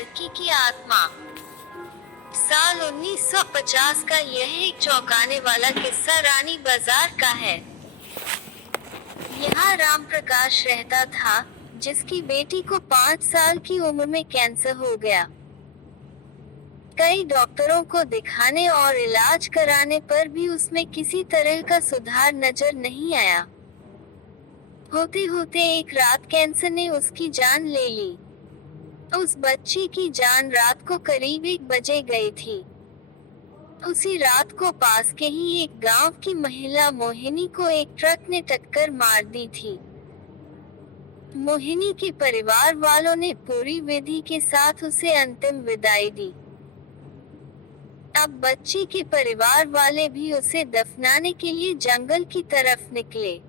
लड़की की आत्मा। साल 1950 का यह एक चौंकाने वाला किस्सा रानी बाजार का है। यहाँ राम प्रकाश रहता था, जिसकी बेटी को 5 साल की उम्र में कैंसर हो गया। कई डॉक्टरों को दिखाने और इलाज कराने पर भी उसमें किसी तरह का सुधार नजर नहीं आया। होते होते एक रात कैंसर ने उसकी जान ले ली। उस बच्ची की जान रात को करीब 1 बजे गई थी। उसी रात को पास के ही एक गांव की महिला मोहिनी को एक ट्रक ने टक्कर मार दी थी। मोहिनी के परिवार वालों ने पूरी विधि के साथ उसे अंतिम विदाई दी। अब बच्ची के परिवार वाले भी उसे दफनाने के लिए जंगल की तरफ निकले।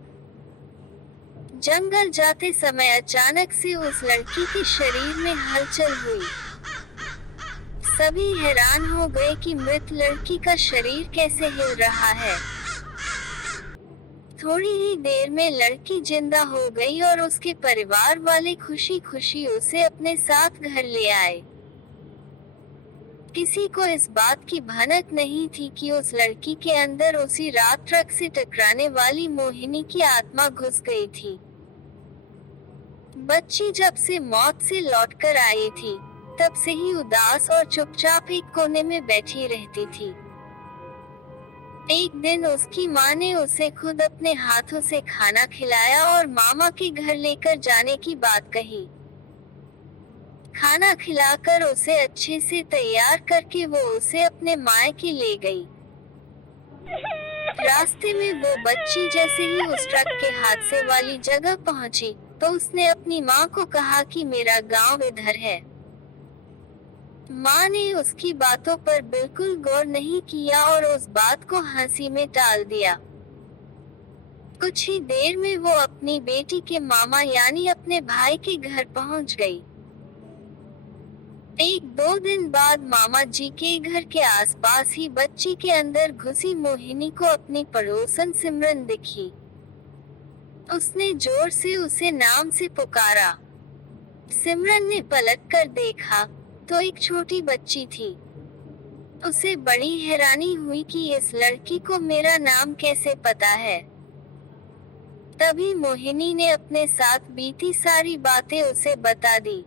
जंगल जाते समय अचानक से उस लड़की के शरीर में हलचल हुई। सभी हैरान हो गए कि मृत लड़की का शरीर कैसे हिल रहा है। थोड़ी ही देर में लड़की जिंदा हो गई और उसके परिवार वाले खुशी खुशी उसे अपने साथ घर ले आए। किसी को इस बात की भनक नहीं थी कि उस लड़की के अंदर उसी रात ट्रक से टकराने वाली मोहिनी की आत्मा घुस गई थी। बच्ची जब से मौत से लौटकर आई थी, तब से ही उदास और चुपचाप एक कोने में बैठी रहती थी। एक दिन उसकी माँ ने उसे खुद अपने हाथों से खाना खिलाया और मामा के घर लेकर जाने की बात कही। खाना खिलाकर उसे अच्छे से तैयार करके वो उसे अपने मायके ले गई। रास्ते में वो बच्ची जैसे ही उस ट्रक के हादसे वाली जगह पहुंची, तो उसने अपनी माँ को कहा कि मेरा गांव इधर है। माँ ने उसकी बातों पर बिल्कुल गौर नहीं किया और उस बात को हंसी में टाल दिया। कुछ ही देर में वो अपनी बेटी के मामा यानी अपने भाई के घर पहुंच गई। 1-2 दिन बाद मामा जी के घर के आसपास ही बच्ची के अंदर घुसी मोहिनी को अपनी पड़ोसन सिमरन दिखी। उसने जोर से उसे नाम से पुकारा। सिमरन ने पलट कर देखा तो एक छोटी बच्ची थी। उसे बड़ी हैरानी हुई कि इस लड़की को मेरा नाम कैसे पता है। तभी मोहिनी ने अपने साथ बीती सारी बातें उसे बता दी।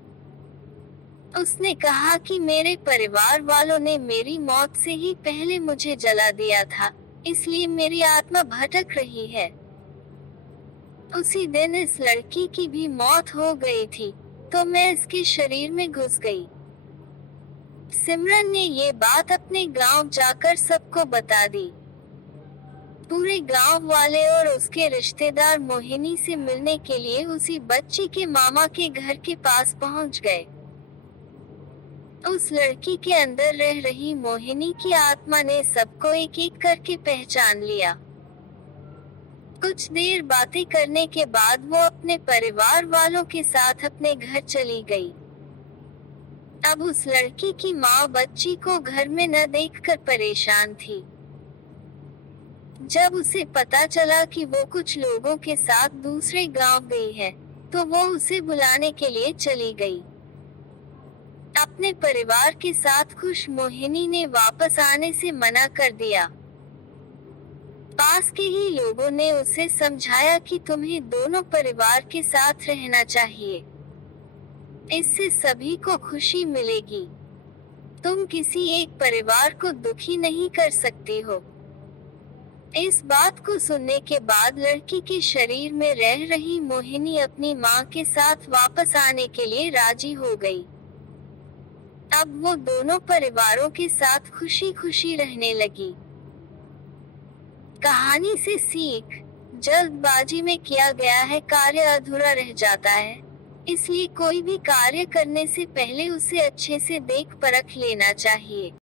उसने कहा कि मेरे परिवार वालों ने मेरी मौत से ही पहले मुझे जला दिया था, इसलिए मेरी आत्मा भटक रही है। उसी दिन इस लड़की की भी मौत हो गई थी, तो मैं इसके शरीर में घुस गई। सिमरन ने ये बात अपने गांव जाकर सबको बता दी। पूरे गांव वाले और उसके रिश्तेदार मोहिनी से मिलने के लिए उसी बच्ची के मामा के घर के पास पहुंच गए। उस लड़की के अंदर रह रही मोहिनी की आत्मा ने सबको एक एक करके पहचान लिया। कुछ देर बातें करने के बाद वो अपने परिवार वालों के साथ अपने घर चली गई। अब उस लड़की की माँ बच्ची को घर में न देखकर परेशान थी। जब उसे पता चला कि वो कुछ लोगों के साथ दूसरे गांव गई है, तो वो उसे बुलाने के लिए चली गई। अपने परिवार के साथ खुश मोहिनी ने वापस आने से मना कर दिया। पास के ही लोगों ने उसे समझाया कि तुम्हें दोनों परिवार के साथ रहना चाहिए, इससे सभी को खुशी मिलेगी। तुम किसी एक परिवार को दुखी नहीं कर सकती हो। इस बात को सुनने के बाद लड़की के शरीर में रह रही मोहिनी अपनी माँ के साथ वापस आने के लिए राजी हो गई। अब वो दोनों परिवारों के साथ खुशी खुशी रहने लगी। कहानी से सीख: जल्दबाजी में किया गया है कार्य अधूरा रह जाता है, इसलिए कोई भी कार्य करने से पहले उसे अच्छे से देख परख लेना चाहिए।